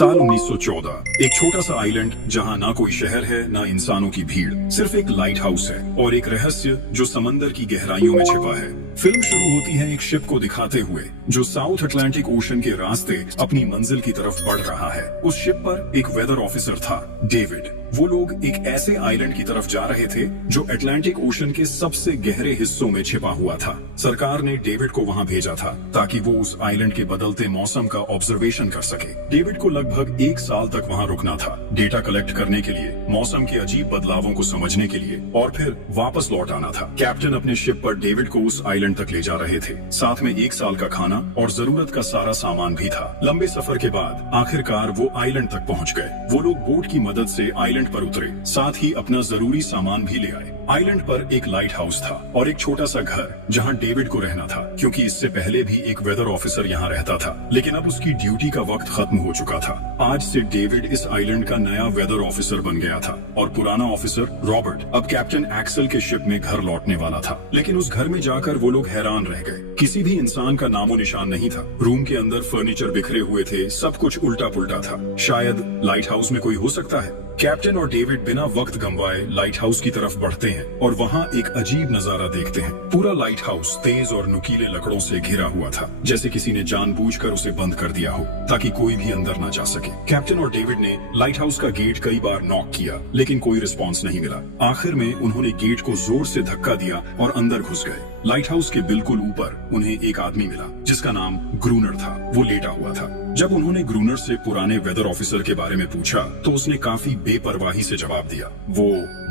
साल 1914 एक छोटा सा आइलैंड जहां ना कोई शहर है ना इंसानों की भीड़, सिर्फ एक लाइट हाउस है और एक रहस्य जो समंदर की गहराइयों में छिपा है। फिल्म शुरू होती है एक शिप को दिखाते हुए जो साउथ अटलांटिक ओशन के रास्ते अपनी मंजिल की तरफ बढ़ रहा है। उस शिप पर एक वेदर ऑफिसर था, डेविड। वो लोग एक ऐसे आइलैंड की तरफ जा रहे थे जो अटलांटिक ओशन के सबसे गहरे हिस्सों में छिपा हुआ था। सरकार ने डेविड को वहां भेजा था ताकि वो उस आइलैंड के बदलते मौसम का ऑब्जर्वेशन कर सके। डेविड को लगभग 1 साल तक वहां रुकना था, डेटा कलेक्ट करने के लिए, मौसम के अजीब बदलावों को समझने के लिए और फिर वापस लौट आना था। कैप्टन अपने शिप पर डेविड को उस आइलैंड तक ले जा रहे थे, साथ में 1 साल का खाना और जरूरत का सारा सामान भी था। लंबे सफर के बाद आखिरकार वो आइलैंड तक पहुंच गए। वो लोग बोट की मदद से आइलैंड पर उतरे, साथ ही अपना जरूरी सामान भी ले आए। आइलैंड पर एक लाइट हाउस था और एक छोटा सा घर जहां डेविड को रहना था, क्योंकि इससे पहले भी एक वेदर ऑफिसर यहाँ रहता था, लेकिन अब उसकी ड्यूटी का वक्त खत्म हो चुका था। आज से डेविड इस आइलैंड का नया वेदर ऑफिसर बन गया था और पुराना ऑफिसर रॉबर्ट अब कैप्टन एक्सेल के शिप में घर लौटने वाला था। लेकिन उस घर में जाकर वो लोग हैरान रह गए। किसी भी इंसान का नामो निशान नहीं था। रूम के अंदर फर्नीचर बिखरे हुए थे, सब कुछ उल्टा पुल्टा था। शायद लाइट हाउस में कोई हो सकता है। कैप्टन और डेविड बिना वक्त गंवाए लाइट हाउस की तरफ बढ़ते हैं और वहाँ एक अजीब नजारा देखते हैं। पूरा लाइट हाउस तेज और नुकीले लकड़ों से घिरा हुआ था, जैसे किसी ने जानबूझकर उसे बंद कर दिया हो ताकि कोई भी अंदर न जा सके। कैप्टन और डेविड ने लाइट हाउस का गेट कई बार नॉक किया, लेकिन कोई रिस्पॉन्स नहीं मिला। आखिर में उन्होंने गेट को जोर से धक्का दिया और अंदर घुस गए। लाइट हाउस के बिल्कुल ऊपर उन्हें एक आदमी मिला जिसका नाम ग्रूनर था। वो लेटा हुआ था। जब उन्होंने ग्रूनर से पुराने वेदर ऑफिसर के बारे में पूछा तो उसने काफी बेपरवाही से जवाब दिया, वो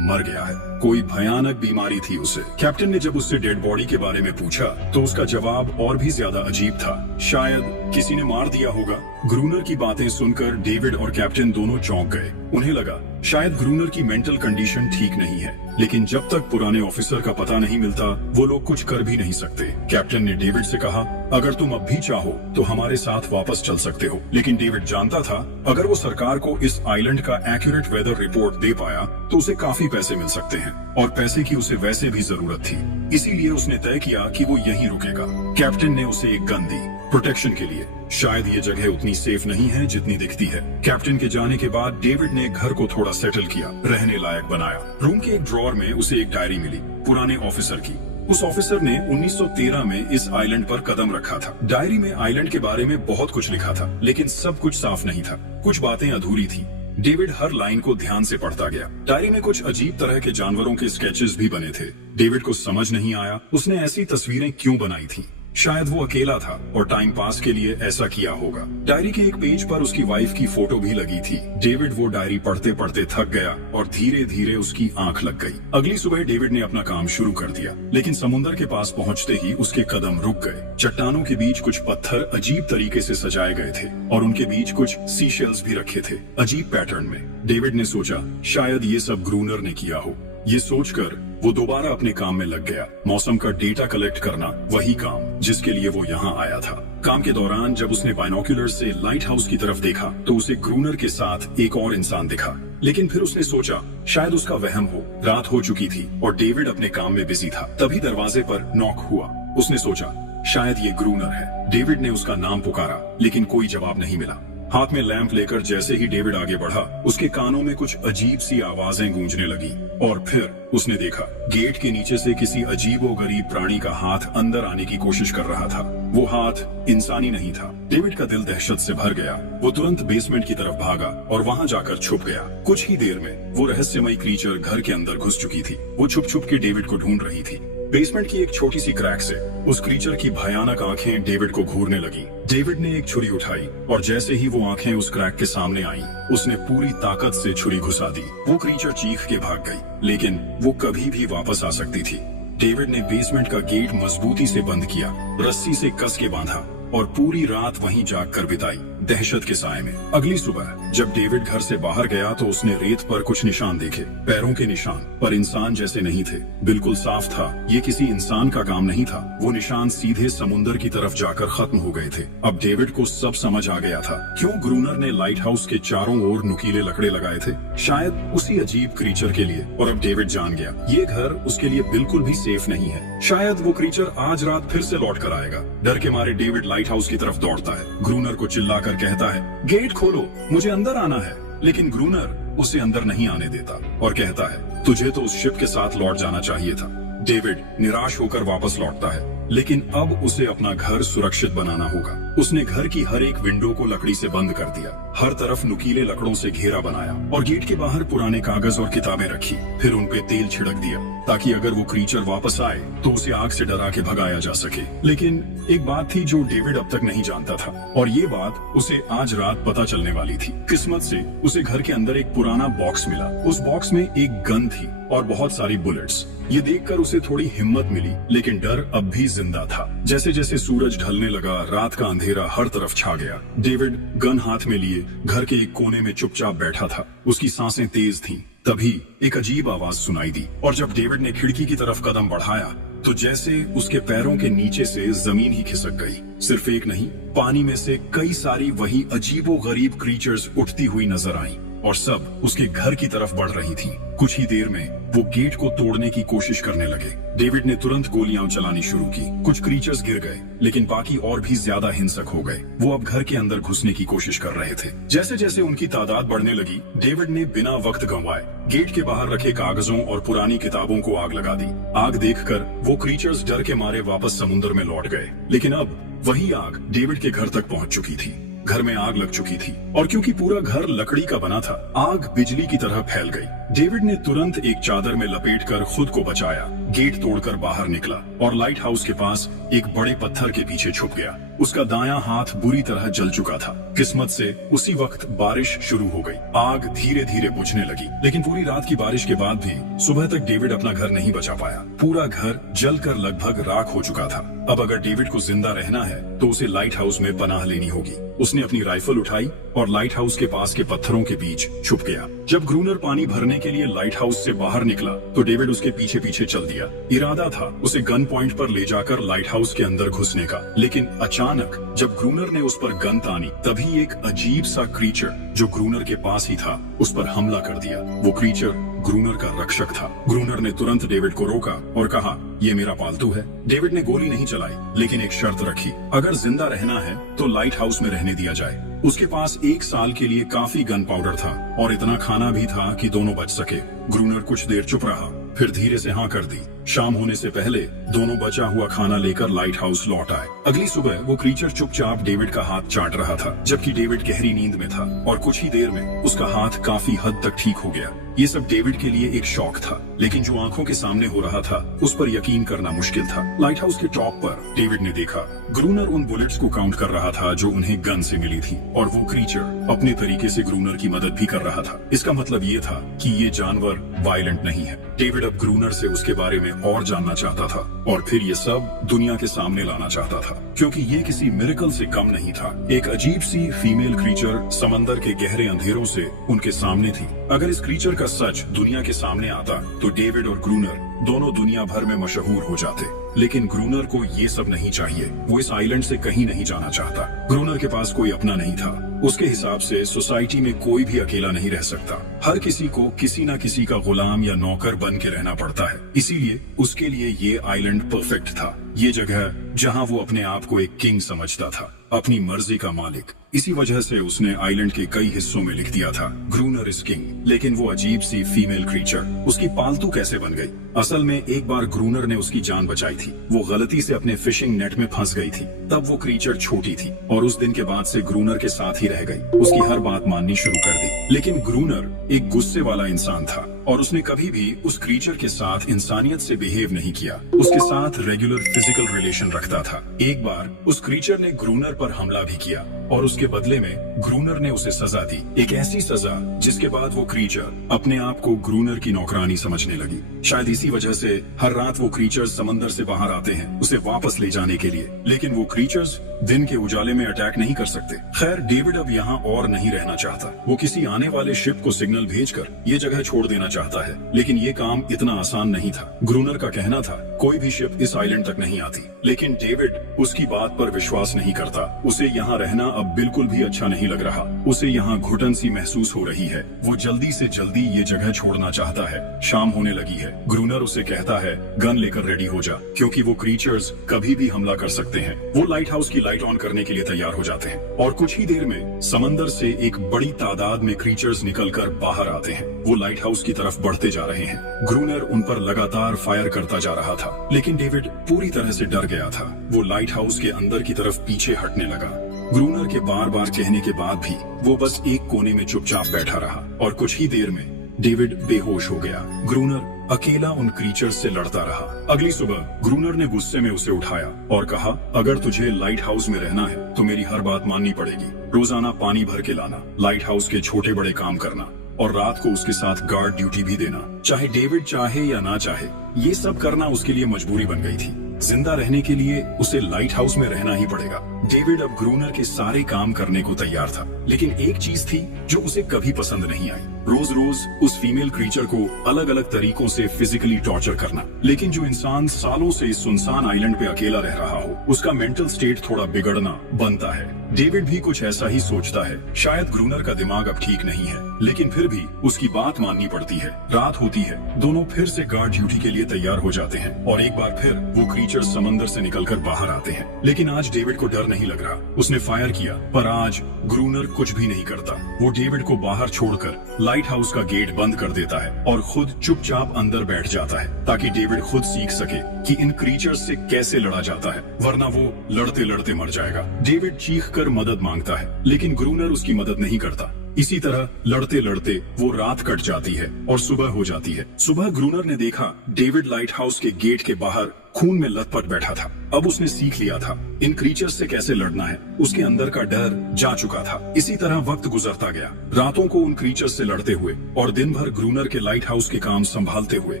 मर गया है, कोई भयानक बीमारी थी उसे। कैप्टन ने जब उससे डेड बॉडी के बारे में पूछा तो उसका जवाब और भी ज्यादा अजीब था, शायद किसी ने मार दिया होगा। ग्रूनर की बातें सुनकर डेविड और कैप्टन दोनों चौंक गए। उन्हें लगा शायद ग्रूनर की मेंटल कंडीशन ठीक नहीं है, लेकिन जब तक पुराने ऑफिसर का पता नहीं मिलता वो लोग कुछ कर भी नहीं सकते। कैप्टन ने डेविड से कहा, अगर तुम अब भी चाहो तो हमारे साथ वापस चल सकते हो। लेकिन डेविड जानता था अगर वो सरकार को इस आइलैंड का एक्यूरेट वेदर रिपोर्ट दे पाया तो उसे काफी पैसे मिल सकते हैं और पैसे की उसे वैसे भी जरूरत थी। इसीलिए उसने तय किया कि वो यहीं रुकेगा। कैप्टन ने उसे एक गन दी प्रोटेक्शन के लिए। शायद ये जगह उतनी सेफ नहीं है जितनी दिखती है। कैप्टन के जाने के बाद डेविड ने घर को थोड़ा सेटल किया, रहने लायक बनाया। रूम के एक ड्रॉर में उसे एक डायरी मिली पुराने ऑफिसर की। उस ऑफिसर ने 1913 में इस आइलैंड पर कदम रखा था। डायरी में आइलैंड के बारे में बहुत कुछ लिखा था, लेकिन सब कुछ साफ नहीं था। कुछ बातें अधूरी थी। डेविड हर लाइन को ध्यान से पढ़ता गया। डायरी में कुछ अजीब तरह के जानवरों के स्केचेस भी बने थे। डेविड को समझ नहीं आया उसने ऐसी तस्वीरें क्यों बनाई थी। शायद वो अकेला था और टाइम पास के लिए ऐसा किया होगा। डायरी के एक पेज पर उसकी वाइफ की फोटो भी लगी थी। डेविड वो डायरी पढ़ते पढ़ते थक गया और धीरे धीरे उसकी आंख लग गई। अगली सुबह डेविड ने अपना काम शुरू कर दिया, लेकिन समुद्र के पास पहुंचते ही उसके कदम रुक गए। चट्टानों के बीच कुछ पत्थर अजीब तरीके से सजाए गए थे और उनके बीच कुछ सी शेल्स भी रखे थे, अजीब पैटर्न में। डेविड ने सोचा शायद ये सब ग्रूनर ने किया हो। ये सोचकर वो दोबारा अपने काम में लग गया। मौसम का डेटा कलेक्ट करना, वही काम जिसके लिए वो यहाँ आया था। काम के दौरान जब उसने बाइनोक्यूलर से लाइट हाउस की तरफ देखा तो उसे ग्रूनर के साथ एक और इंसान दिखा, लेकिन फिर उसने सोचा शायद उसका वहम हो। रात हो चुकी थी और डेविड अपने काम में बिजी था। तभी दरवाजे पर नॉक हुआ। उसने सोचा शायद ये ग्रूनर है। डेविड ने उसका नाम पुकारा, लेकिन कोई जवाब नहीं मिला। हाथ में लैंप लेकर जैसे ही डेविड आगे बढ़ा, उसके कानों में कुछ अजीब सी आवाजें गूंजने लगी और फिर उसने देखा गेट के नीचे से किसी अजीबोगरीब प्राणी का हाथ अंदर आने की कोशिश कर रहा था। वो हाथ इंसानी नहीं था। डेविड का दिल दहशत से भर गया। वो तुरंत बेसमेंट की तरफ भागा और वहां जाकर छुप गया। कुछ ही देर में वो रहस्यमयी क्रीचर घर के अंदर घुस चुकी थी। वो छुप छुप के डेविड को ढूंढ रही थी। बेसमेंट की एक छोटी सी क्रैक से उस क्रीचर की भयानक आंखें डेविड को घूरने लगी। डेविड ने एक छुरी उठाई और जैसे ही वो आंखें उस क्रैक के सामने आईं, उसने पूरी ताकत से छुरी घुसा दी। वो क्रीचर चीख के भाग गई, लेकिन वो कभी भी वापस आ सकती थी। डेविड ने बेसमेंट का गेट मजबूती से बंद किया, रस्सी से कस के बांधा और पूरी रात वहीं जागकर बिताई, दहशत के साए में। अगली सुबह जब डेविड घर से बाहर गया तो उसने रेत पर कुछ निशान देखे, पैरों के निशान, पर इंसान जैसे नहीं थे। बिल्कुल साफ था ये किसी इंसान का काम नहीं था। वो निशान सीधे समुंदर की तरफ जाकर खत्म हो गए थे। अब डेविड को सब समझ आ गया था क्यों ग्रूनर ने लाइट हाउस के चारों ओर नुकीले लकड़े लगाए थे, शायद उसी अजीब क्रीचर के लिए। और अब डेविड जान गया ये घर उसके लिए बिल्कुल भी सेफ नहीं है। शायद वो क्रीचर आज रात फिर से लौट कर आएगा। डर के मारे डेविड लाइट हाउस की तरफ दौड़ता है। ग्रूनर को चिल्लाकर कहता है, गेट खोलो, मुझे अंदर आना है। लेकिन ग्रूनर उसे अंदर नहीं आने देता और कहता है, तुझे तो उस शिप के साथ लौट जाना चाहिए था। डेविड निराश होकर वापस लौटता है, लेकिन अब उसे अपना घर सुरक्षित बनाना होगा। उसने घर की हर एक विंडो को लकड़ी से बंद कर दिया, हर तरफ नुकीले लकड़ों से घेरा बनाया और गेट के बाहर पुराने कागज और किताबें रखी। फिर उन पे तेल छिड़क दिया ताकि अगर वो क्रीचर वापस आए तो उसे आग से डरा के भगाया जा सके। लेकिन एक बात थी जो डेविड अब तक नहीं जानता था, और ये बात उसे आज रात पता चलने वाली थी। किस्मत से उसे घर के अंदर एक पुराना बॉक्स मिला। उस बॉक्स में एक गन थी और बहुत सारी बुलेट्स। ये देखकर उसे थोड़ी हिम्मत मिली, लेकिन डर अब भी जिंदा था। जैसे जैसे सूरज ढलने लगा, रात का अंधेरा हर तरफ छा गया। डेविड गन हाथ में लिए घर के एक कोने में चुपचाप बैठा था। उसकी सांसें तेज थीं। तभी एक अजीब आवाज सुनाई दी, और जब डेविड ने खिड़की की तरफ कदम बढ़ाया तो जैसे उसके पैरों के नीचे से जमीन ही खिसक गई। सिर्फ एक नहीं, पानी में से कई सारी वही अजीबोगरीब क्रीचर्स उठती हुई नजर आईं, और सब उसके घर की तरफ बढ़ रही थीं। कुछ ही देर में वो गेट को तोड़ने की कोशिश करने लगे। डेविड ने तुरंत गोलियां चलानी शुरू की। कुछ क्रीचर्स गिर गए, लेकिन बाकी और भी ज्यादा हिंसक हो गए। वो अब घर के अंदर घुसने की कोशिश कर रहे थे। जैसे जैसे उनकी तादाद बढ़ने लगी, डेविड ने बिना वक्त गंवाए गेट के बाहर रखे कागजों और पुरानी किताबों को आग लगा दी। आग देखकर वो क्रीचर्स डर के मारे वापस समुद्र में लौट गए। लेकिन अब वही आग डेविड के घर तक पहुंच चुकी थी। घर में आग लग चुकी थी, और क्योंकि पूरा घर लकड़ी का बना था, आग बिजली की तरह फैल गई। डेविड ने तुरंत एक चादर में लपेटकर खुद को बचाया, गेट तोड़कर बाहर निकला और लाइट हाउस के पास एक बड़े पत्थर के पीछे छुप गया। उसका दायां हाथ बुरी तरह जल चुका था। किस्मत से उसी वक्त बारिश शुरू हो गई। आग धीरे धीरे बुझने लगी, लेकिन पूरी रात की बारिश के बाद भी सुबह तक डेविड अपना घर नहीं बचा पाया। पूरा घर जलकर लगभग राख हो चुका था। अब अगर डेविड को जिंदा रहना है तो उसे लाइट हाउस में पनाह लेनी होगी। उसने अपनी राइफल उठाई और लाइट हाउस के पास के पत्थरों के बीच छुप गया। जब ग्रूनर पानी भरने के लिए लाइट हाउस से बाहर निकला तो डेविड उसके पीछे पीछे चल दिया। इरादा था उसे गन पॉइंट पर ले जाकर लाइट हाउस के अंदर घुसने का, लेकिन अचानक जब ग्रूनर ने उस पर गन तानी, तभी एक अजीब सा क्रीचर जो ग्रूनर के पास ही था उस पर हमला कर दिया। वो क्रीचर ग्रूनर का रक्षक था। ग्रूनर ने तुरंत डेविड को रोका और कहा, ये मेरा पालतू है। डेविड ने गोली नहीं चलाई, लेकिन एक शर्त रखी, अगर जिंदा रहना है तो लाइट हाउस में रहने दिया जाए। उसके पास 1 साल के लिए काफी गन पाउडर था और इतना खाना भी था कि दोनों बच सके। ग्रूनर कुछ देर चुप रहा, फिर धीरे से हाँ कर दी। शाम होने से पहले दोनों बचा हुआ खाना लेकर लाइट हाउस लौट आए। अगली सुबह वो क्रीचर चुपचाप डेविड का हाथ चाट रहा था, जबकि डेविड गहरी नींद में था, और कुछ ही देर में उसका हाथ काफी हद तक ठीक हो गया। ये सब डेविड के लिए एक शौक था, लेकिन जो आंखों के सामने हो रहा था उस पर यकीन करना मुश्किल था। लाइट हाउस के टॉप पर डेविड ने देखा ग्रूनर उन बुलेट्स को काउंट कर रहा था जो उन्हें गन से मिली थी, और वो क्रीचर अपने तरीके से ग्रूनर की मदद भी कर रहा था। इसका मतलब ये था कि ये जानवर वायलेंट नहीं है। डेविड अब ग्रूनर से उसके बारे में और जानना चाहता था, और फिर ये सब दुनिया के सामने लाना चाहता था, क्योंकि ये किसी मिरेकल से कम नहीं था। एक अजीब सी फीमेल क्रीचर समंदर के गहरे अंधेरों से उनके सामने थी। अगर इस क्रीचर का सच दुनिया के सामने आता तो डेविड और ग्रूनर दोनों दुनिया भर में मशहूर हो जाते। लेकिन ग्रूनर को ये सब नहीं चाहिए। वो इस आइलैंड से कहीं नहीं जाना चाहता। ग्रूनर के पास कोई अपना नहीं था। उसके हिसाब से सोसाइटी में कोई भी अकेला नहीं रह सकता। हर किसी को किसी न किसी का गुलाम या नौकर बन के रहना पड़ता है। इसीलिए उसके लिए ये आइलैंड परफेक्ट था। ये जगह जहाँ वो अपने आप को एक किंग समझता था, अपनी मर्जी का मालिक। इसी वजह से उसने आइलैंड के कई हिस्सों में लिख दिया था, ग्रूनर इज किंग। लेकिन वो अजीब सी फीमेल क्रीचर उसकी पालतू कैसे बन गई? असल में एक बार ग्रूनर ने उसकी जान बचाई थी। वो गलती से अपने फिशिंग नेट में फंस गई थी। तब वो क्रीचर छोटी थी और उस दिन के बाद से ग्रूनर के साथ ही रह गई। उसकी हर बात माननी शुरू कर दी। लेकिन ग्रूनर एक गुस्से वाला इंसान था और उसने कभी भी उस क्रीचर के साथ इंसानियत से बिहेव नहीं किया। उसके साथ रेगुलर फिजिकल रिलेशन रखता था। एक बार उस क्रीचर ने ग्रूनर पर हमला भी किया और उसके बदले में ग्रूनर ने उसे सजा दी, एक ऐसी सजा जिसके बाद वो क्रीचर अपने आप को ग्रूनर की नौकरानी समझने लगी। शायद इसी वजह से हर रात वो क्रीचर्स समंदर से बाहर आते हैं उसे वापस ले जाने के लिए। लेकिन वो क्रीचर्स दिन के उजाले में अटैक नहीं कर सकते। खैर, डेविड अब यहाँ और नहीं रहना चाहता। वो किसी आने वाले शिप को सिग्नल भेजकर ये जगह छोड़ देना चाहता है, लेकिन ये काम इतना आसान नहीं था। ग्रूनर का कहना था कोई भी शिप इस आइलैंड तक नहीं आती, लेकिन डेविड उसकी बात पर विश्वास नहीं करता। उसे यहाँ रहना अब बिल्कुल भी अच्छा नहीं लग रहा। उसे यहाँ घुटन सी महसूस हो रही है। वो जल्दी से जल्दी ये जगह छोड़ना चाहता है। शाम होने लगी है। ग्रूनर उसे कहता है गन लेकर रेडी हो जा, क्योंकि वो क्रीचर्स कभी भी हमला कर सकते हैं। वो लाइट हाउस की लाइट ऑन करने के लिए तैयार हो जाते हैं और कुछ ही देर में समंदर से एक बड़ी तादाद में क्रीचर्स निकलकर बाहर आते हैं। वो लाइट हाउस की तरफ बढ़ते जा रहे हैं। ग्रूनर उन पर लगातार फायर करता जा रहा था, लेकिन डेविड पूरी तरह से डर गया था। वो लाइट हाउस के अंदर की तरफ पीछे हटने लगा। ग्रूनर के बार बार कहने के बाद भी वो बस एक कोने में चुपचाप बैठा रहा और कुछ ही देर में डेविड बेहोश हो गया। ग्रूनर अकेला उन क्रीचर्स से लड़ता रहा। अगली सुबह ग्रूनर ने गुस्से में उसे उठाया और कहा, अगर तुझे लाइट हाउस में रहना है तो मेरी हर बात माननी पड़ेगी। रोजाना पानी भर के लाना, लाइट हाउस के छोटे बड़े काम करना और रात को उसके साथ गार्ड ड्यूटी भी देना। चाहे डेविड चाहे या ना चाहे, ये सब करना उसके लिए मजबूरी बन गई थी। जिंदा रहने के लिए उसे लाइट हाउस में रहना ही पड़ेगा। डेविड अब ग्रूनर के सारे काम करने को तैयार था, लेकिन एक चीज थी जो उसे कभी पसंद नहीं आई। रोज रोज उस फीमेल क्रीचर को अलग अलग तरीकों से फिजिकली टॉर्चर करना। लेकिन जो इंसान सालों से इस सुनसान आइलैंड पे अकेला रह रहा हो, उसका मेंटल स्टेट थोड़ा बिगड़ना बनता है। डेविड भी कुछ ऐसा ही सोचता है। शायद ग्रूनर का दिमाग अब ठीक नहीं है, लेकिन फिर भी उसकी बात माननी पड़ती है। रात होती है, दोनों फिर से गार्ड ड्यूटी के लिए तैयार हो जाते हैं और एक बार फिर वो क्रीचर्स समंदर से निकलकर बाहर आते हैं। लेकिन आज डेविड को डर नहीं लग रहा। उसने फायर किया, पर आज ग्रूनर कुछ भी नहीं करता। वो डेविड को बाहर छोड़कर लाइट हाउस का गेट बंद कर देता है और खुद चुपचाप अंदर बैठ जाता है, ताकि डेविड खुद सीख सके कि इन क्रीचर्स से कैसे लड़ा जाता है, वरना वो लड़ते लड़ते मर जाएगा। डेविड चीख कर मदद मांगता है, लेकिन ग्रूनर उसकी मदद नहीं करता। इसी तरह लड़ते लड़ते वो रात कट जाती है और सुबह हो जाती है। सुबह ग्रूनर ने देखा डेविड लाइट हाउस के गेट के बाहर खून में लथपथ बैठा था। अब उसने सीख लिया था इन क्रीचर्स से कैसे लड़ना है। उसके अंदर का डर जा चुका था। इसी तरह वक्त गुजरता गया, रातों को उन क्रीचर्स से लड़ते हुए और दिन भर ग्रूनर के लाइट हाउस के काम संभालते हुए।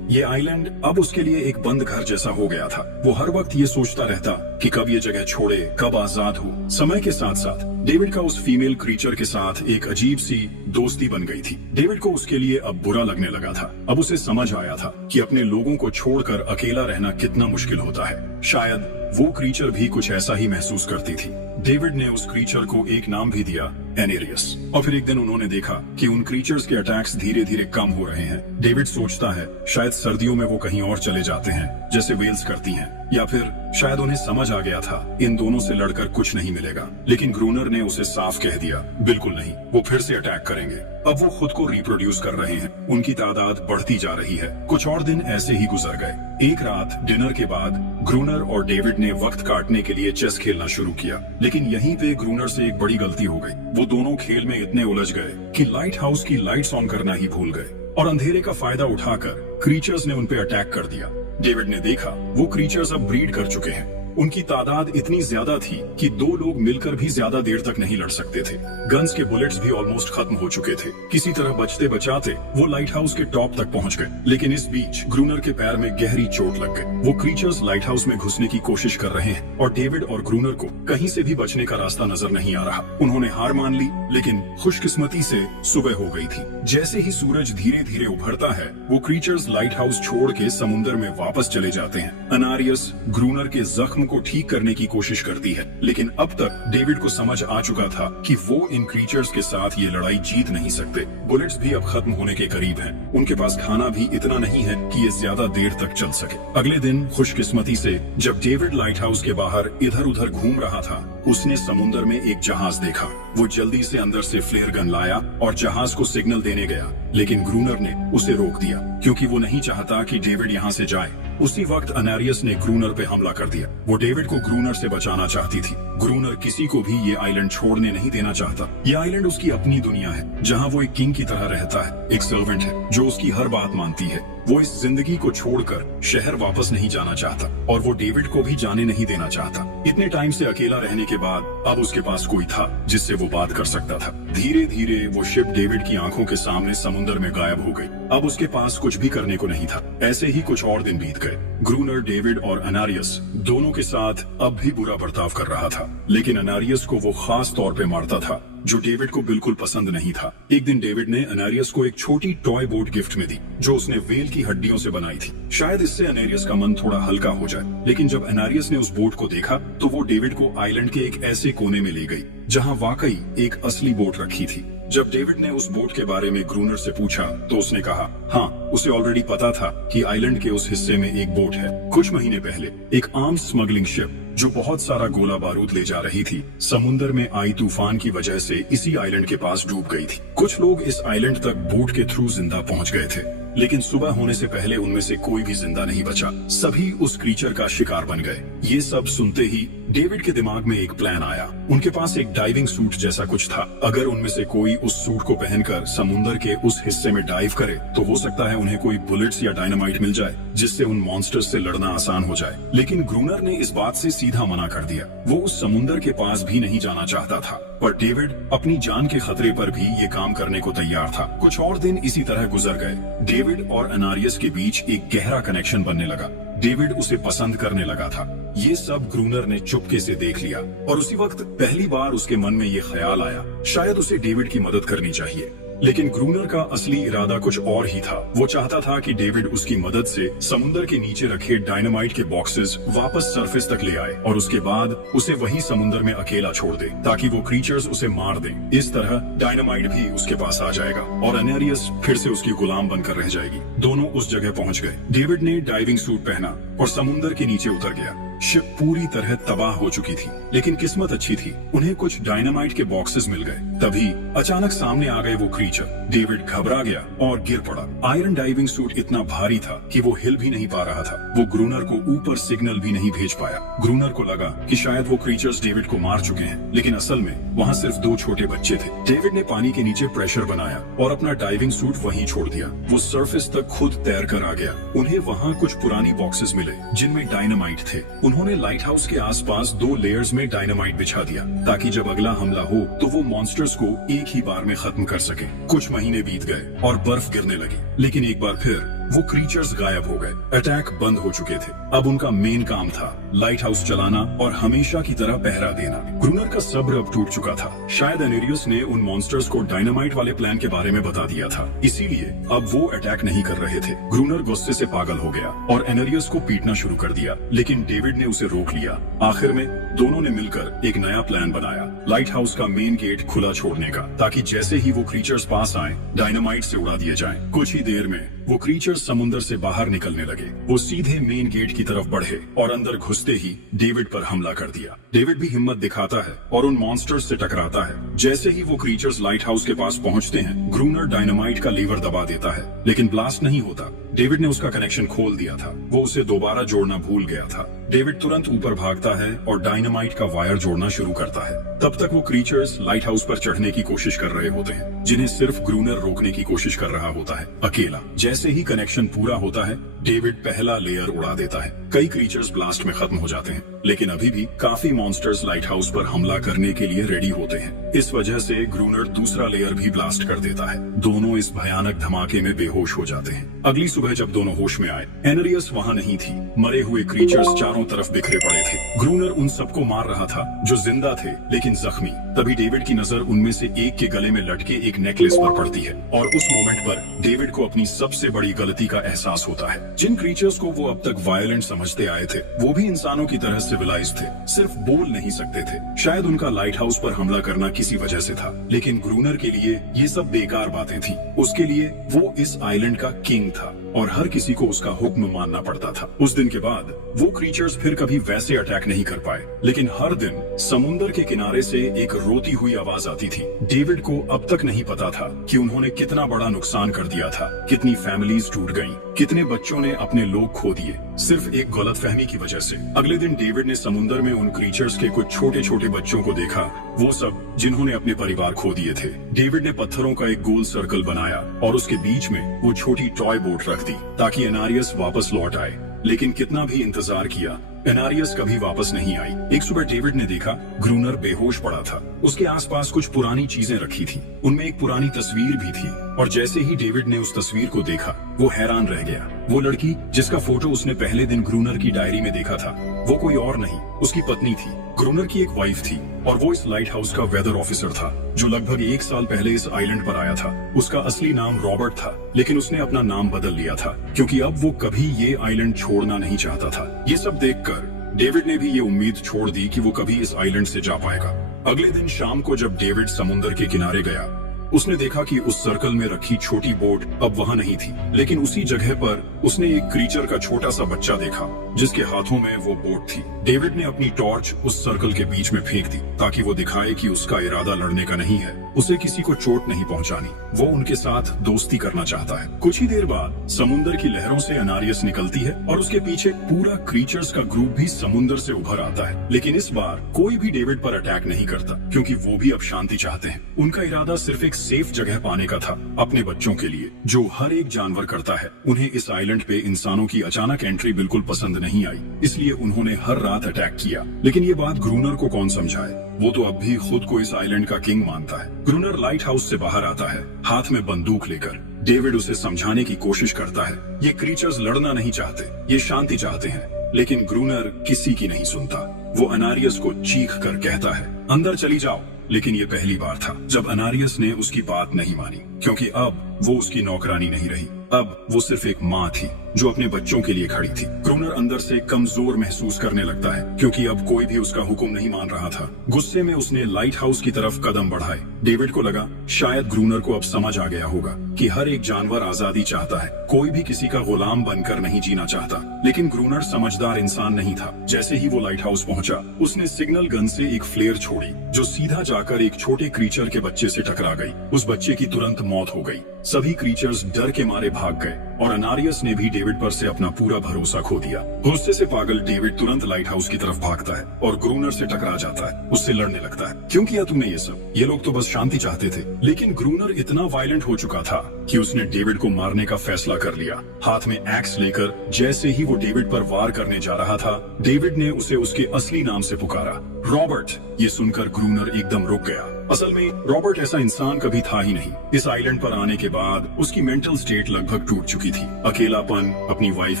ये आइलैंड अब उसके लिए एक बंद घर जैसा हो गया था। वो हर वक्त ये सोचता रहता कि कब ये जगह छोड़े, कब आजाद हो। समय के साथ साथ डेविड का उस फीमेल क्रीचर के साथ एक अजीब सी दोस्ती बन गई थी। डेविड को उसके लिए अब बुरा लगने लगा था। अब उसे समझ आया था कि अपने लोगों को छोड़कर अकेला रहना कितना मुश्किल होता है। शायद वो क्रीचर भी कुछ ऐसा ही महसूस करती थी। डेविड ने उस क्रीचर को एक नाम भी दिया, एनेरियस। और फिर एक दिन उन्होंने देखा कि उन क्रीचर्स के अटैक्स धीरे धीरे कम हो रहे हैं। डेविड सोचता है शायद सर्दियों में वो कहीं और चले जाते हैं, जैसे वेल्स करती हैं, या फिर शायद उन्हें समझ आ गया था इन दोनों से लड़कर कुछ नहीं मिलेगा। लेकिन ग्रूनर ने उसे साफ कह दिया, बिल्कुल नहीं, वो फिर से अटैक करेंगे। अब वो खुद को रिप्रोड्यूस कर रहे हैं, उनकी तादाद बढ़ती जा रही है। कुछ और दिन ऐसे ही गुजर गए। एक रात डिनर के बाद ग्रूनर और डेविड ने वक्त काटने के लिए चेस खेलना शुरू किया, लेकिन यहीं पे ग्रूनर से एक बड़ी गलती हो गई। वो दोनों खेल में इतने उलझ गए कि लाइट हाउस की लाइट्स ऑन करना ही भूल गए और अंधेरे का फायदा उठाकर क्रीचर्स ने उन पे अटैक कर दिया। डेविड ने देखा वो क्रीचर्स अब ब्रीड कर चुके हैं। उनकी तादाद इतनी ज्यादा थी कि दो लोग मिलकर भी ज्यादा देर तक नहीं लड़ सकते थे। गन्स के बुलेट्स भी ऑलमोस्ट खत्म हो चुके थे। किसी तरह बचते बचाते वो लाइट हाउस के टॉप तक पहुंच गए, लेकिन इस बीच ग्रूनर के पैर में गहरी चोट लग गई। वो क्रीचर्स लाइट हाउस में घुसने की कोशिश कर रहे हैं और डेविड और ग्रूनर को कहीं से भी बचने का रास्ता नजर नहीं आ रहा। उन्होंने हार मान ली, लेकिन खुशकिस्मती से सुबह हो गई थी। जैसे ही सूरज धीरे धीरे उभरता है, वो क्रीचर्स लाइट हाउस छोड़ के समुद्र में वापस चले जाते हैं। अनारियस ग्रूनर के जख्म को ठीक करने की कोशिश करती है, लेकिन अब तक डेविड को समझ आ चुका था कि वो इन क्रीचर्स के साथ ये लड़ाई जीत नहीं सकते। बुलेट्स भी अब खत्म होने के करीब हैं। उनके पास खाना भी इतना नहीं है कि ये ज्यादा देर तक चल सके। अगले दिन खुशकिस्मती से जब डेविड लाइट हाउस के बाहर इधर उधर घूम रहा था, उसने समुद्र में एक जहाज देखा। वो जल्दी से अंदर से फ्लेयर गन लाया और जहाज को सिग्नल देने गया, लेकिन ग्रूनर ने उसे रोक दिया क्योंकि वो नहीं चाहता कि डेविड यहाँ से जाए। उसी वक्त अनारियस ने ग्रूनर पे हमला कर दिया। वो डेविड को ग्रूनर से बचाना चाहती थी। ग्रूनर किसी को भी ये आइलैंड छोड़ने नहीं देना चाहता। ये आइलैंड उसकी अपनी दुनिया है, जहाँ वो एक किंग की तरह रहता है, एक सर्वेंट है जो उसकी हर बात मानती है। वो इस जिंदगी को छोड़कर शहर वापस नहीं जाना चाहता और वो डेविड को भी जाने नहीं देना चाहता। इतने टाइम से अकेला रहने के बाद अब उसके पास कोई था जिससे वो बात कर सकता था। धीरे धीरे वो शिप डेविड की आंखों के सामने समुद्र में गायब हो गई। अब उसके पास कुछ भी करने को नहीं था। ऐसे ही कुछ और दिन बीत गए। गए। ग्रूनर डेविड और अनारियस दोनों के साथ अब भी बुरा बर्ताव कर रहा था, लेकिन अनारियस को वो खास तौर पे मारता था जो डेविड को बिल्कुल पसंद नहीं था। एक दिन डेविड ने अनारियस को एक छोटी टॉय बोट गिफ्ट में दी जो उसने वेल की हड्डियों से बनाई थी। शायद इससे अनारियस का मन थोड़ा हल्का हो जाए, लेकिन जब अनारियस ने उस बोट को देखा तो वो डेविड को आइलैंड के एक ऐसे कोने में ले गई जहाँ वाकई एक असली बोट रखी थी। जब डेविड ने उस बोट के बारे में ग्रूनर से पूछा तो उसने कहा हाँ, उसे ऑलरेडी पता था कि आइलैंड के उस हिस्से में एक बोट है। कुछ महीने पहले एक आर्म्स स्मगलिंग शिप जो बहुत सारा गोला बारूद ले जा रही थी, समुद्र में आई तूफान की वजह से इसी आइलैंड के पास डूब गई थी। कुछ लोग इस आइलैंड तक बोट के थ्रू जिंदा पहुंच गए थे, लेकिन सुबह होने से पहले उनमें से कोई भी जिंदा नहीं बचा। सभी उस क्रीचर का शिकार बन गए। ये सब सुनते ही डेविड के दिमाग में एक प्लान आया। उनके पास एक डाइविंग सूट जैसा कुछ था। अगर उनमें से कोई उस सूट को पहनकर समुद्र के उस हिस्से में डाइव करे तो हो सकता है उन्हें कोई बुलेट्स या डायनामाइट मिल जाए जिससे उन मॉन्स्टर्स से लड़ना आसान हो जाए। लेकिन ग्रूनर ने इस बात से सीधा मना कर दिया। वो उस समुद्र के पास भी नहीं जाना चाहता था, पर डेविड अपनी जान के खतरे पर भी ये काम करने को तैयार था। कुछ और दिन इसी तरह गुजर गए। डेविड और अनारियस के बीच एक गहरा कनेक्शन बनने लगा। डेविड उसे पसंद करने लगा था। ये सब ग्रूनर ने चुपके से देख लिया और उसी वक्त पहली बार उसके मन में ये ख्याल आया, शायद उसे डेविड की मदद करनी चाहिए। लेकिन ग्रूनर का असली इरादा कुछ और ही था। वो चाहता था कि डेविड उसकी मदद से समुद्र के नीचे रखे डायनामाइट के बॉक्सेस वापस सरफेस तक ले आए और उसके बाद उसे वही समुद्र में अकेला छोड़ दे ताकि वो क्रीचर्स उसे मार दें। इस तरह डायनामाइट भी उसके पास आ जाएगा और अनारियस फिर से उसकी गुलाम बनकर रह जाएगी। दोनों उस जगह पहुंच गए। डेविड ने डाइविंग सूट पहना और समुद्र के नीचे उतर गया। शिप पूरी तरह तबाह हो चुकी थी, लेकिन किस्मत अच्छी थी, उन्हें कुछ डायनामाइट के बॉक्सेस मिल गए। तभी अचानक सामने आ गए वो क्रीचर। डेविड घबरा गया और गिर पड़ा। आयरन डाइविंग सूट इतना भारी था कि वो हिल भी नहीं पा रहा था। वो ग्रूनर को ऊपर सिग्नल भी नहीं भेज पाया। ग्रूनर को लगा कि शायद वो क्रीचर्स डेविड को मार चुके हैं, लेकिन असल में वहाँ सिर्फ 2 छोटे बच्चे थे। डेविड ने पानी के नीचे प्रेशर बनाया और अपना डाइविंग सूट वहीं छोड़ दिया। वो सरफेस तक खुद तैर कर आ गया। उन्हें वहाँ कुछ पुरानी बॉक्सेस मिले जिनमें डायनामाइट थे। उन्होंने लाइट हाउस के आसपास 2 लेयर्स में डायनामाइट बिछा दिया ताकि जब अगला हमला हो तो वो मॉन्स्टर्स को एक ही बार में खत्म कर सके। कुछ महीने बीत गए और बर्फ गिरने लगी, लेकिन एक बार फिर वो क्रीचर्स गायब हो गए। अटैक बंद हो चुके थे। अब उनका मेन काम था लाइट हाउस चलाना और हमेशा की तरह पहरा देना। ग्रूनर का सब्र अब टूट चुका था। शायद अनेरियस ने उन मॉन्स्टर्स को डायनामाइट वाले प्लान के बारे में बता दिया था, इसीलिए अब वो अटैक नहीं कर रहे थे। ग्रूनर गुस्से से पागल हो गया और अनेरियस को पीटना शुरू कर दिया, लेकिन डेविड ने उसे रोक लिया। आखिर में दोनों ने मिलकर एक नया प्लान बनाया, लाइट हाउस का मेन गेट खुला छोड़ने का, ताकि जैसे ही वो क्रीचर्स पास आए डायनामाइट से उड़ा दिए जाएं। कुछ ही देर में वो क्रीचर्स समुद्र से बाहर निकलने लगे। वो सीधे मेन गेट की तरफ बढ़े और अंदर घुसते ही डेविड पर हमला कर दिया। डेविड भी हिम्मत दिखाता है और उन मॉन्स्टर्स से टकराता है। जैसे ही वो क्रीचर्स लाइट हाउस के पास पहुंचते हैं, ग्रूनर डायनामाइट का लीवर दबा देता है, लेकिन ब्लास्ट नहीं होता। डेविड ने उसका कनेक्शन खोल दिया था। वो उसे दोबारा जोड़ना भूल गया था। डेविड तुरंत ऊपर भागता है और डायनामाइट का वायर जोड़ना शुरू करता है। तब तक वो क्रीचर्स लाइट हाउस पर चढ़ने की कोशिश कर रहे होते हैं, जिन्हें सिर्फ ग्रूनर रोकने की कोशिश कर रहा होता है, अकेला। जैसे ही कनेक्शन पूरा होता है, डेविड पहला लेयर उड़ा देता है। कई क्रीचर्स ब्लास्ट में खत्म हो जाते हैं, लेकिन अभी भी काफी मॉन्स्टर्स लाइट हाउस पर हमला करने के लिए रेडी होते हैं। इस वजह से ग्रूनर दूसरा लेयर भी ब्लास्ट कर देता है। दोनों इस भयानक धमाके में बेहोश हो जाते हैं। अगली सुबह जब दोनों होश में आए, एनरियस वहाँ नहीं थी। मरे हुए क्रीचर्स चारों तरफ बिखरे पड़े थे। ग्रूनर उन सबको मार रहा था जो जिंदा थे लेकिन जख्मी। तभी डेविड की नजर उनमें से एक के गले में लटके एक नेकलेस पर पड़ती है और उस मोमेंट पर डेविड को अपनी सबसे बड़ी गलती का एहसास होता है। जिन क्रीचर्स को वो अब तक वायलेंट समझते आए थे, वो भी इंसानों की तरह सिविलाइज थे, सिर्फ बोल नहीं सकते थे। शायद उनका लाइट हाउस पर हमला करना किसी वजह से था, लेकिन ग्रूनर के लिए ये सब बेकार बातें थी। उसके लिए वो इस आइलैंड का किंग था और हर किसी को उसका हुक्म मानना पड़ता था। उस दिन के बाद वो क्रीचर्स फिर कभी वैसे अटैक नहीं कर पाए, लेकिन हर दिन समुद्र के किनारे से एक रोती हुई आवाज आती थी। डेविड को अब तक नहीं पता था कि उन्होंने कितना बड़ा नुकसान कर दिया था, कितनी फैमिलीज टूट गईं, कितने बच्चों ने अपने लोग खो दिए, सिर्फ एक गलतफहमी की वजह से। अगले दिन डेविड ने समुद्र में उन क्रीचर्स के कुछ छोटे छोटे बच्चों को देखा, वो सब जिन्होंने अपने परिवार खो दिए थे। डेविड ने पत्थरों का एक गोल सर्कल बनाया और उसके बीच में वो छोटी टॉय बोट रख दी ताकि अनारियस वापस लौट आए। लेकिन कितना भी इंतजार किया, एनारियस कभी वापस नहीं आई। एक सुबह डेविड ने देखा ग्रूनर बेहोश पड़ा था। उसके आसपास कुछ पुरानी चीजें रखी थी। उनमें एक पुरानी तस्वीर भी थी और जैसे ही डेविड ने उस तस्वीर को देखा वो हैरान रह गया। वो लड़की जिसका फोटो उसने पहले दिन ग्रूनर की डायरी में देखा था वो कोई और नहीं उसकी पत्नी थी। ग्रूनर की एक वाइफ थी और वो इस लाइट हाउस का वेदर ऑफिसर था जो लगभग 1 साल पहले इस आइलैंड पर आया था। उसका असली नाम रॉबर्ट था लेकिन उसने अपना नाम बदल लिया था क्योंकि अब वो कभी ये आइलैंड छोड़ना नहीं चाहता था। ये सब देखकर डेविड ने भी ये उम्मीद छोड़ दी कि वो कभी इस आइलैंड से जा पाएगा। अगले दिन शाम को जब डेविड समुद्र के किनारे गया उसने देखा कि उस सर्कल में रखी छोटी बोट अब वहां नहीं थी, लेकिन उसी जगह पर उसने एक क्रीचर का छोटा सा बच्चा देखा जिसके हाथों में वो बोट थी। डेविड ने अपनी टॉर्च उस सर्कल के बीच में फेंक दी ताकि वो दिखाए कि उसका इरादा लड़ने का नहीं है, उसे किसी को चोट नहीं पहुंचानी, वो उनके साथ दोस्ती करना चाहता है। कुछ ही देर बाद समुद्र की लहरों से अनारियस निकलती है और उसके पीछे पूरा क्रीचर्स का ग्रुप भी समुद्र से उभर आता है। लेकिन इस बार कोई भी डेविड पर अटैक नहीं करता क्योंकि वो भी अब शांति चाहते हैं। उनका इरादा सिर्फ एक सेफ जगह पाने का था अपने बच्चों के लिए, जो हर एक जानवर करता है। उन्हें इस आइलैंड पे इंसानों की अचानक एंट्री बिल्कुल पसंद नहीं आई, इसलिए उन्होंने हर रात अटैक किया। लेकिन ये बात ग्रूनर को कौन समझाए, वो तो अब भी खुद को इस आइलैंड का किंग मानता है। ग्रूनर लाइट हाउस से बाहर आता है हाथ में बंदूक लेकर। डेविड उसे समझाने की कोशिश करता है ये क्रीचर्स लड़ना नहीं चाहते, ये शांति चाहते हैं, लेकिन ग्रूनर किसी की नहीं सुनता। वो अनारियस को चीख कर कहता है अंदर चली जाओ, लेकिन ये पहली बार था जब अनारियस ने उसकी बात नहीं मानी क्योंकि अब वो उसकी नौकरानी नहीं रही, अब वो सिर्फ एक माँ थी जो अपने बच्चों के लिए खड़ी थी। ग्रूनर अंदर से कमजोर महसूस करने लगता है क्योंकि अब कोई भी उसका हुक्म नहीं मान रहा था। गुस्से में उसने लाइट हाउस की तरफ कदम बढ़ाए। डेविड को लगा शायद ग्रूनर को अब समझ आ गया होगा कि हर एक जानवर आजादी चाहता है, कोई भी किसी का गुलाम बनकर नहीं जीना चाहता। लेकिन ग्रूनर समझदार इंसान नहीं था। जैसे ही वो लाइट हाउस पहुंचा उसने सिग्नल गन से एक फ्लेयर छोड़ी जो सीधा जाकर एक छोटे क्रीचर के बच्चे से टकरा गई। उस बच्चे की तुरंत मौत हो गई। सभी क्रीचर्स डर के मारे भाग गए और अनारियस ने भी डेविड पर से अपना पूरा भरोसा खो दिया। गुस्से से पागल डेविड तुरंत लाइट हाउस की तरफ भागता है और ग्रूनर से टकरा जाता है, उससे लड़ने लगता है। क्यों किया तूने ये सब? ये लोग तो बस शांति चाहते थे। लेकिन ग्रूनर इतना वायलेंट हो चुका था कि उसने डेविड को मारने का फैसला कर लिया। हाथ में एक्स लेकर जैसे ही वो डेविड पर वार करने जा रहा था, डेविड ने उसे उसके असली नाम से पुकारा, रॉबर्ट। ये सुनकर ग्रूनर एकदम रुक गया। असल में रॉबर्ट ऐसा इंसान कभी था ही नहीं। इस आइलैंड पर आने के बाद उसकी मेंटल स्टेट लगभग टूट चुकी थी। अकेलापन, अपनी वाइफ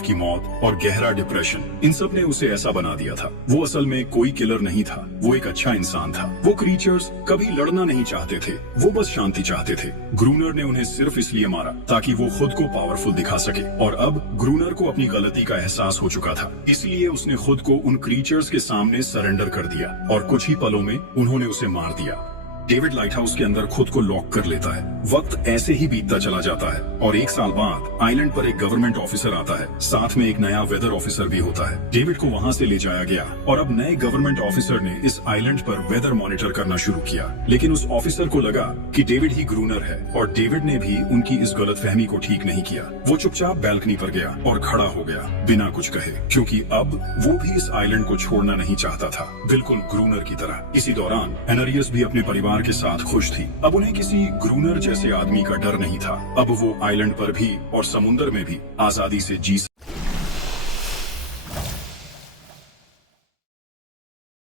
की मौत और गहरा डिप्रेशन, इन सब ने उसे ऐसा बना दिया था। वो असल में कोई किलर नहीं था, वो एक अच्छा इंसान था। वो क्रीचर्स कभी लड़ना नहीं चाहते थे, वो बस शांति चाहते थे। ग्रूनर ने उन्हें सिर्फ इसलिए मारा ताकि वो खुद को पावरफुल दिखा सके, और अब ग्रूनर को अपनी गलती का एहसास हो चुका था, इसलिए उसने खुद को उन क्रीचर्स के सामने सरेंडर कर दिया और कुछ ही पलों में उन्होंने उसे मार दिया। डेविड लाइट हाउस के अंदर खुद को लॉक कर लेता है। वक्त ऐसे ही बीतता चला जाता है और 1 साल बाद आइलैंड पर एक गवर्नमेंट ऑफिसर आता है, साथ में एक नया वेदर ऑफिसर भी होता है। डेविड को वहां से ले जाया गया और अब नए गवर्नमेंट ऑफिसर ने इस आइलैंड पर वेदर मॉनिटर करना शुरू किया। लेकिन उस ऑफिसर को लगा कि डेविड ही ग्रूनर है और डेविड ने भी उनकी इस गलतफहमी को ठीक नहीं किया। वो चुपचाप बैल्कनी पर गया और खड़ा हो गया बिना कुछ कहे, क्योंकि अब वो भी इस आइलैंड को छोड़ना नहीं चाहता था, बिल्कुल ग्रूनर की तरह। इसी दौरान एनारियस भी अपने परिवार के साथ खुश थी। अब उन्हें किसी ग्रूनर जैसे आदमी का डर नहीं था। अब वो आइलैंड पर भी और समुद्र में भी आजादी से जी